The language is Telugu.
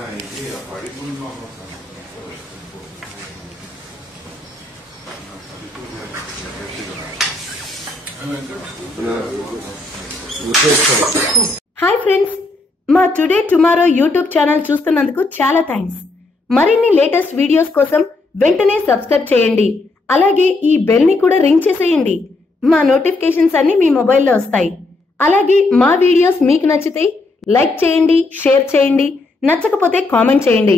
హాయ్ ఫ్రెండ్స్, మా టుడే టుమారో యూట్యూబ్ ఛానల్ చూస్తున్నందుకు చాలా థ్యాంక్స్. మరిన్ని లేటెస్ట్ వీడియోస్ కోసం వెంటనే సబ్స్క్రైబ్ చేయండి. అలాగే ఈ బెల్ ని కూడా రింగ్ చేసేయండి. మా నోటిఫికేషన్స్ అన్ని మీ మొబైల్లో వస్తాయి. అలాగే మా వీడియోస్ మీకు నచ్చితే లైక్ చేయండి, షేర్ చేయండి, నచ్చకపోతే కామెంట్ చేయండి.